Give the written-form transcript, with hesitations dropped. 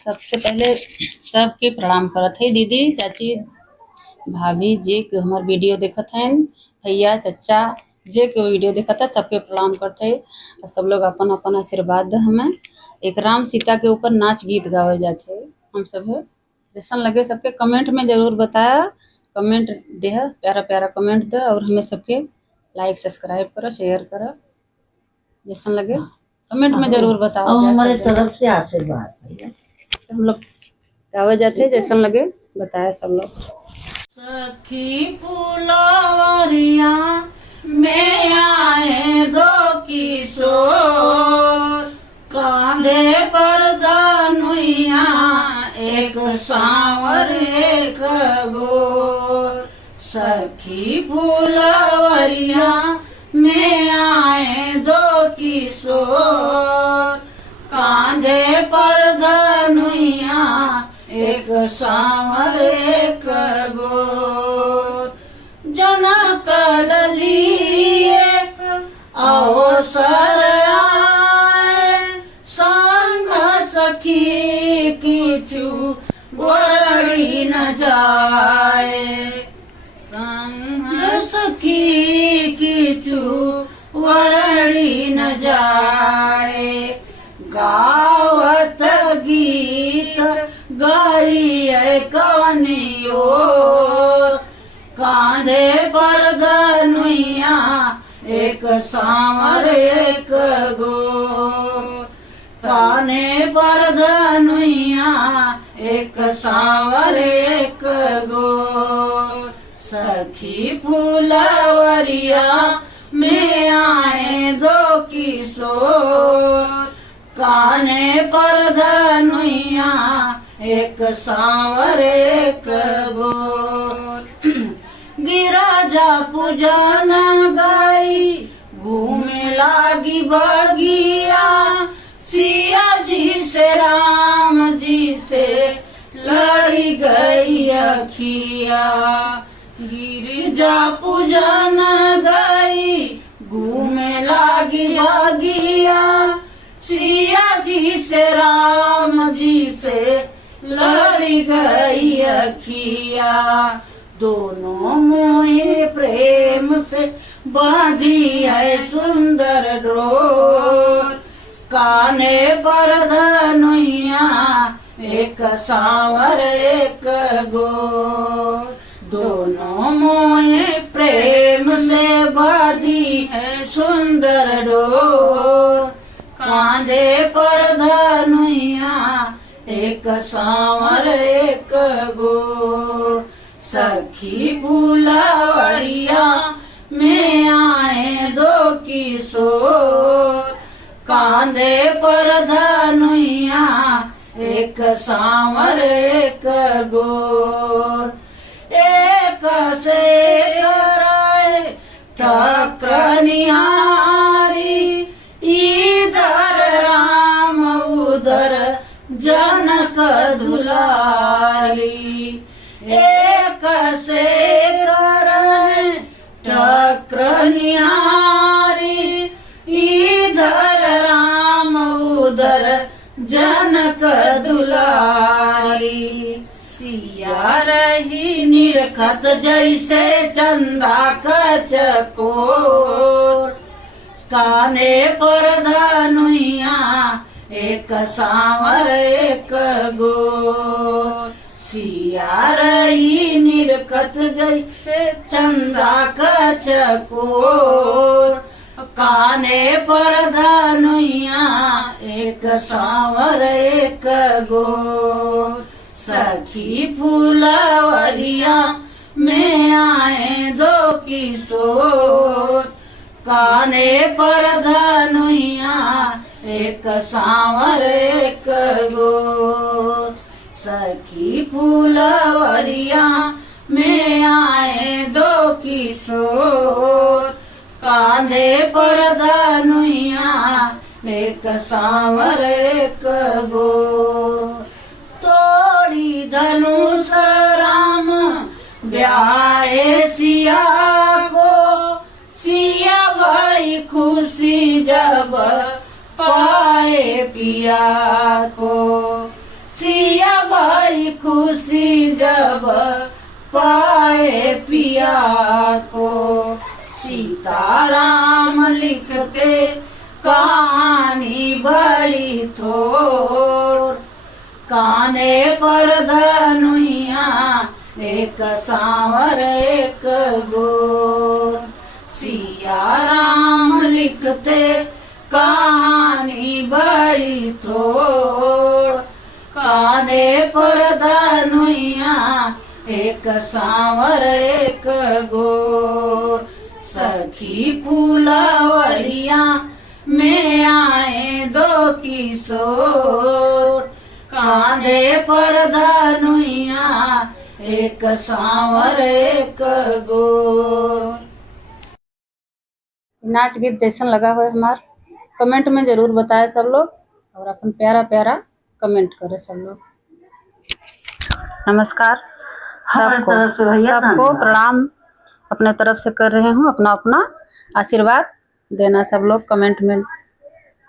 सबसे पहले सबके प्रणाम करत है दीदी चाची भाभी जे के हमार वीडियो देखत हैं, भैया चचा जे के वीडियो देखत है सबके प्रणाम करते है। और सब लोग अपन अपन आशीर्वाद दे हमें। एक राम सीता के ऊपर नाच गीत गावे जाते है। हम सब है जैसन लगे सबके कमेंट में जरूर बताया। कमेंट दे प्यारा प्यारा कमेंट दे और हमें सबके लाइक सब्सक्राइब करो शेयर करो जैसन लगे कमेंट में जरूर बताओ। हमारे तरफ से आशीर्वाद भैया। हम लोग गावे जाते हैं जैसन लगे बताया सब लोग। सखी फुलवरिया में आए दो किशोर, कांधे पर धनुइया एक सांवर एक गोर। सखी फुलवरिया में आए दो किशोर, कांधे पर धनुइया एक सांवर एक गोर। जनक लली एक अवसर आए, संग सखी किछु बरड़ी न जाए। संग सखी किछु वरड़ी न जाए। गावत गीत गाइए कवनियो, कांधे पर धनुइया एक सांवर एक गोर। कान्हे पर धनुइया एक सांवर एक गोर। सखी फुलवरिया में आए दो किशोर, कान्हे पर धनुइया एक सांवर एक गोर। गिरिजा पूजन गई घूमे लागी बगिया, सिया जी से राम जी से लड़ी गई अखिया। गिरिजा पूजन गई घूमे लागी बगिया, सिया जी से राम जी से लड़ी गई अखिया। दोनों मोहे प्रेम से बांधी है सुंदर डोर, कान्हे पर धनुइया एक सांवर एक गोर। दोनों मोहे प्रेम से बांधी है सुंदर डोर, कांधे पर धनुइया एक सांवर एक गोर। सखी फुलवरिया में आए दो किशोर, कांधे पर धनुइया एक सांवर एक गोर। एक से कराए टक्र निहारी, इधर राम उधर जनक दुलारी। एक से करे टक्र निहारी, इधर राम उधर जनक दुलारी। सिया रही निरखत जैसे चंदा का चकोर, कान्हे पर धनुइया एक सांवर एक गोर। सिया रही निरखत जैसे चंदा का चकोर, कान्हे पर धनुइया एक सांवर एक गोर। सखी फुलवरिया में आए दो किशोर, कान्हे पर धनुइया एक सांवर एक गोर। सखी फुलवरिया में आए दो किशोर, कांधे पर धनुइया एक सांवर एक गोर। तोड़ी धनुष राम ब्याहे सिया को, सिया भाई खुशी जब पाए पिया को। भई खुशी जब पाए पिया को। सीताराम लिखते कहानी भई थोर, काने पर धनुइया एक सांवर एक गोर। सिया राम लिखते कहानी भई थोर, काने पर धनुइया एक सांवर एक गोर। सखी फूलवरिया में आए दो किशोर, कांधे पर धनुइया एक सांवर एक गोर। नाच गीत जैसन लगा हुआ है हमार कमेंट में जरूर बताए सब लोग, और अपन प्यारा प्यारा कमेंट करे सब लोग। नमस्कार सबको प्रणाम अपने तरफ से कर रहे हूँ। अपना अपना आशीर्वाद देना सब लोग कमेंट में।